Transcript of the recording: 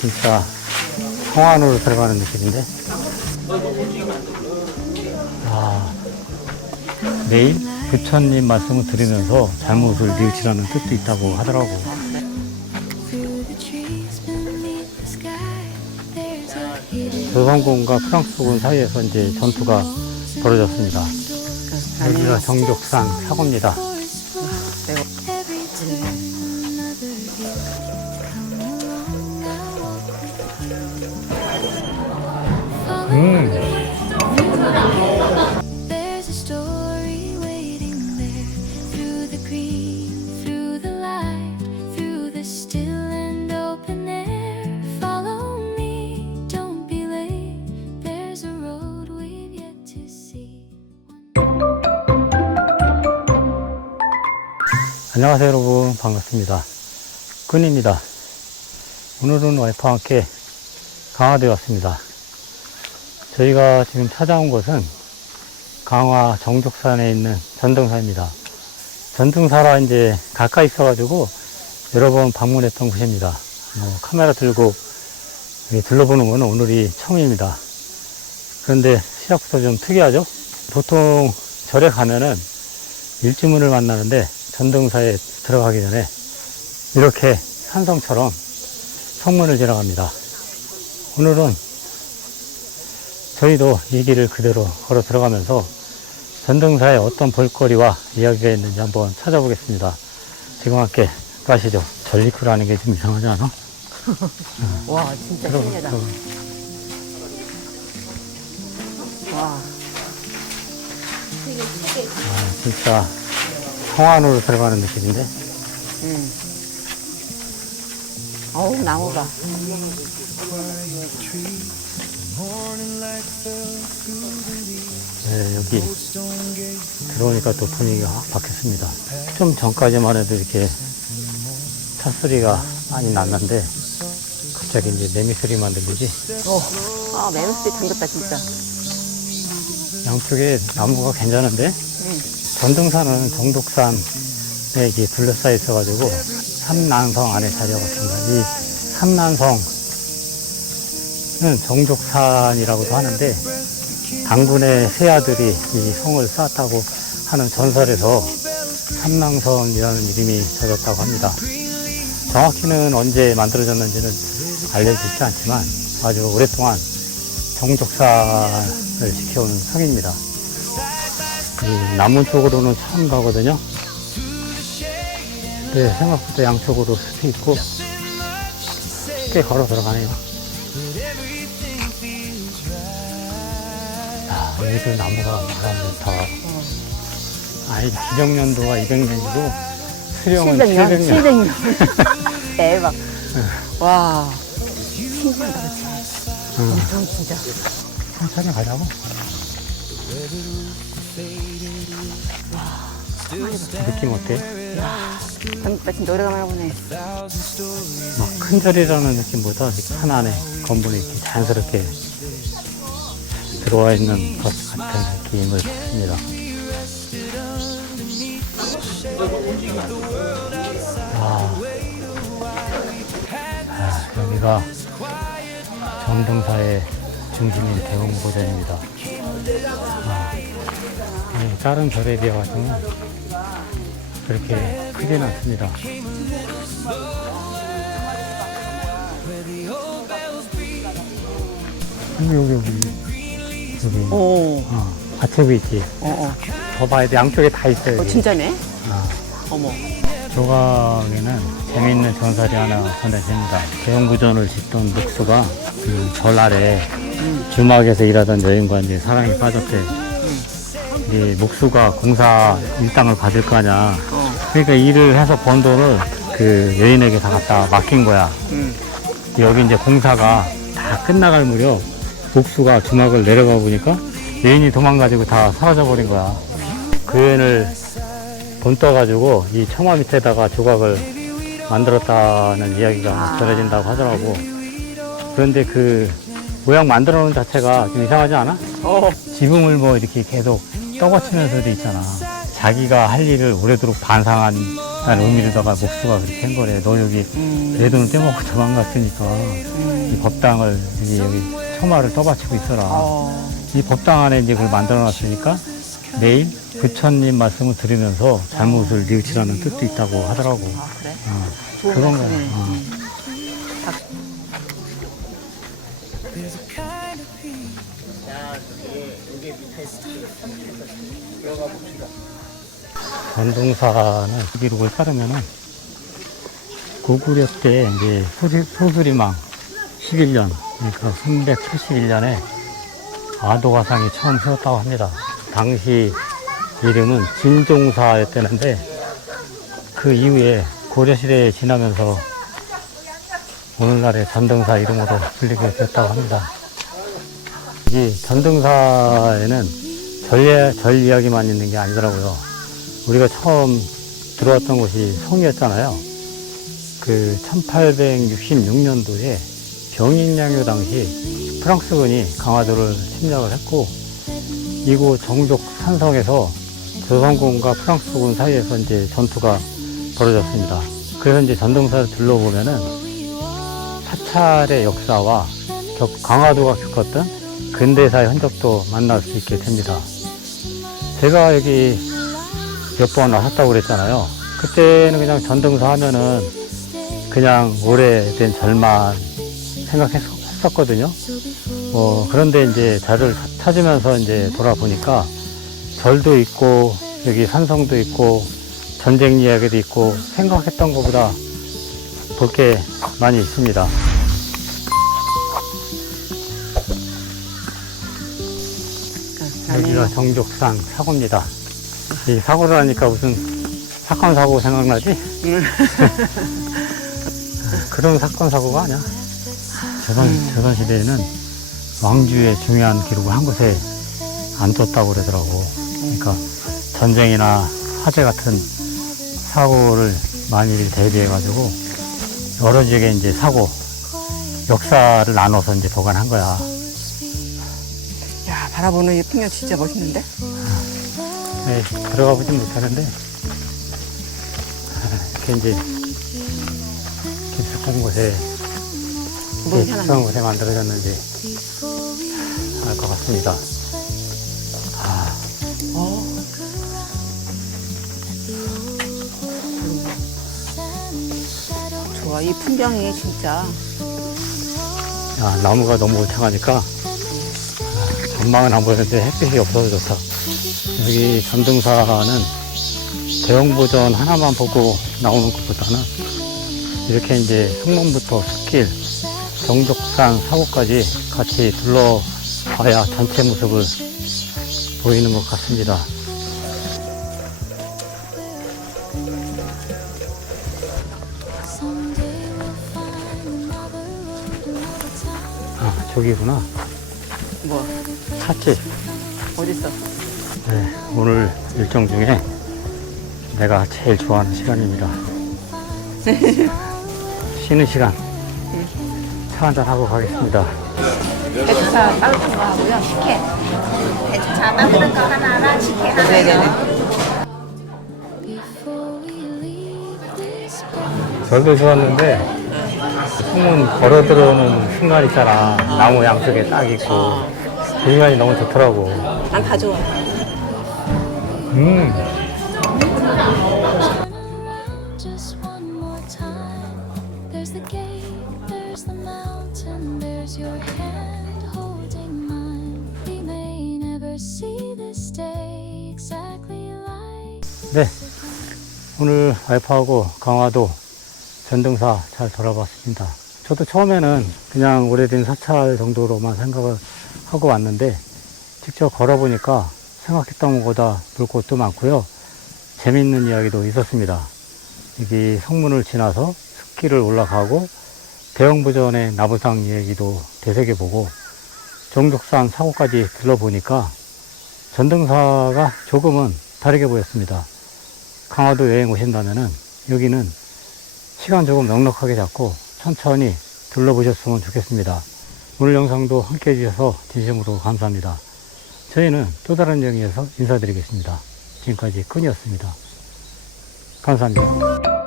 진짜 성안으로 들어가는 느낌인데. 내일 부처님 말씀을 드리면서 잘못을 뉘우치라는 뜻도 있다고 하더라고. 조선군과 프랑스군 사이에서 이제 전투가 벌어졌습니다. 여기가 정족산 사고입니다. 안녕하세요 여러분, 반갑습니다. 끈입니다. 오늘은 와이프와 함께 강화도에 왔습니다. 저희가 지금 찾아온 곳은 강화 정족산에 있는 전등사입니다. 전등사라 이제 가까이 있어가지고 여러 번 방문했던 곳입니다. 카메라 들고 둘러보는 것은 오늘이 처음입니다. 그런데 시작부터 좀 특이하죠? 보통 절에 가면은 일주문을 만나는데 전등사에 들어가기 전에 이렇게 산성처럼 성문을 지나갑니다. 오늘은 저희도 이 길을 그대로 걸어 들어가면서 전등사에 어떤 볼거리와 이야기가 있는지 한번 찾아보겠습니다. 지금 함께 가시죠. 전리쿠라는 게 좀 이상하지 않아? 와, 진짜 신기하다. 와. 진짜 성안으로 들어가는 느낌인데? 어우, 나무가. 네, 여기 들어오니까 또 분위기가 확 바뀌었습니다. 좀 전까지만 해도 이렇게 차 소리가 많이 났는데 갑자기 이제 매미 소리만 들리지? 아, 매미소리 잠겼다, 진짜. 양쪽에 나무가 괜찮은데? 전등산은 정족산에 이게 둘러싸여 있어가지고 삼난성 안에 자리하고 있습니다. 이 삼난성은 정족산이라고도 하는데 당군의 세 아들이 이 성을 쌓았다고 하는 전설에서 삼난성이라는 이름이 젖었다고 합니다. 정확히는 언제 만들어졌는지는 알려지지 않지만 아주 오랫동안 정족산을 지켜온 성입니다. 이 남문 쪽으로는 처음 가거든요. 네, 생각보다 양쪽으로 숲이 있고 꽤 걸어 들어가네요. 여기도 나무가 너무 좋다. 아니, 기정년도가 200년이고 수령은 700년. 700년. 대박. 와. 신기하다, 그치? 엄청 진짜. 천천히 가자고. 느낌 어때? 마침 노래가 많아 보네. 막 큰 절이라는 느낌보다 이렇게 하나안에 건물이 이렇게 자연스럽게 들어와 있는 것 같은 느낌을 받습니다. 여기가 전등사의 중심인 대웅보전입니다. 다른 절에 비해서는 그렇게 크진 않습니다. 여기. 오. 과채비 있지? 더 봐야 돼. 양쪽에 다 있어요. 진짜네? 어머. 조각에는 재미있는 전설이 하나 전해집니다. 대웅부전을 짓던 묵수가 그 절 아래 주막에서 일하던 여인과 이제 사랑에 빠졌대. 이제 묵수가 공사 일당을 받을 거 아니야. 그러니까 일을 해서 번 돈을 그 여인에게 다 갖다 맡긴 거야. 여기 이제 공사가 다 끝나갈 무렵 묵수가 주막을 내려가 보니까 여인이 도망가지고 다 사라져 버린 거야. 그 여인을 본떠가지고 이 처마 밑에다가 조각을 만들었다는 이야기가 전해진다고 하더라고. 그런데 그 모양 만들어 놓은 자체가 좀 이상하지 않아? 지붕을 뭐 이렇게 계속 떠받치면서도 있잖아. 자기가 할 일을 오래도록 반상한 라는 의미로다가 목수가 그렇게 한 거래. 너 여기 내 돈을 떼먹고 도망갔으니까 이 법당을 여기 처마를 떠받치고 있어라. 이 법당 안에 이제 그걸 만들어 놨으니까 매일 부처님 말씀을 들으면서 잘못을 뉘우치라는 뜻도 있다고 하더라고. 아, 그래? 그런 좋은 거야. 말씀이네. 전동사는 기록을 따르면은 고구려 때 이제 소수리망 11년, 그러니까 371년에 아도가상이 처음 세웠다고 합니다. 당시 이름은 진종사였다는데 그 이후에 고려시대에 지나면서 오늘날의 전등사 이름으로 불리게 됐다고 합니다. 이 전등사에는 절 이야기만 있는 게 아니더라고요. 우리가 처음 들어왔던 곳이 송이었잖아요. 그 1866년도에 병인양요 당시 프랑스군이 강화도를 침략을 했고 이곳 정족 산성에서 조선군과 프랑스군 사이에서 이제 전투가 벌어졌습니다. 그래서 이제 전등사를 둘러보면은 사찰의 역사와 강화도가 겪었던 근대사의 흔적도 만날 수 있게 됩니다. 제가 여기 몇 번 왔었다고 그랬잖아요. 그때는 그냥 전등사 하면은 그냥 오래된 절만 생각했었거든요. 그런데 이제 절을 찾으면서 이제 돌아보니까 절도 있고 여기 산성도 있고 전쟁 이야기도 있고 생각했던 것보다 볼 게 많이 있습니다. 여기가 정족산 사고입니다. 이 사고를 하니까 무슨 사건 사고 생각나지? 그런 사건 사고가 아니야. 조선시대에는 왕주의 중요한 기록을 한 곳에 안 뒀다고 그러더라고. 그러니까 전쟁이나 화재 같은 사고를 많이 대비해가지고 여러 지역에 이제 사고, 역사를 나눠서 이제 보관한 거야. 야, 바라보는 이 풍경 진짜 멋있는데? 네, 들어가 보진 못하는데, 이렇게 이제 깊숙한 곳에, 깊숙한 곳에 만들어졌는지 알 것 같습니다. 좋아, 이 풍경이 진짜. 야, 나무가 너무 울창하니까 전망은 안 보이는데 햇빛이 없어서 좋다. 여기 전등사는 대형보전 하나만 보고 나오는 것보다는 이렇게 이제 성문부터 숲길, 정족산 사고까지 같이 둘러봐야 전체 모습을 보이는 것 같습니다. 아, 저기구나. 뭐, 찻집. 어딨어? 네, 오늘 일정 중에 내가 제일 좋아하는 시간입니다. 쉬는 시간. 차 한잔 하고 가겠습니다. 배추차 따뜻한 거 하고요. 식혜. 배추차 따뜻한 거 하나랑 식혜 하나. 네네네. 절도 좋았는데 풍문 걸어 들어오는 순간 있잖아. 나무 양쪽에 딱 있고 그 시간이 너무 좋더라고. 난 다 좋아. Just one more time. There's the gate, there's the mountain, there's your hand holding mine. We may never see this day exactly like. 네, 오늘 와이프하고 강화도 전등사 잘 돌아봤습니다. 저도 처음에는 그냥 오래된 사찰 정도로만 생각을 하고 왔는데 직접 걸어보니까 생각했던 것보다 볼 곳도 많고요. 재밌는 이야기도 있었습니다. 여기 성문을 지나서 숲길을 올라가고 대형부전의 나부상 이야기도 되새겨보고 정족산 사고까지 들러보니까 전등사가 조금은 다르게 보였습니다. 강화도 여행 오신다면은 여기는 시간 조금 넉넉하게 잡고 천천히 둘러보셨으면 좋겠습니다. 오늘 영상도 함께 해주셔서 진심으로 감사합니다. 저희는 또 다른 여행에서 인사드리겠습니다. 지금까지 끈이었습니다. 감사합니다.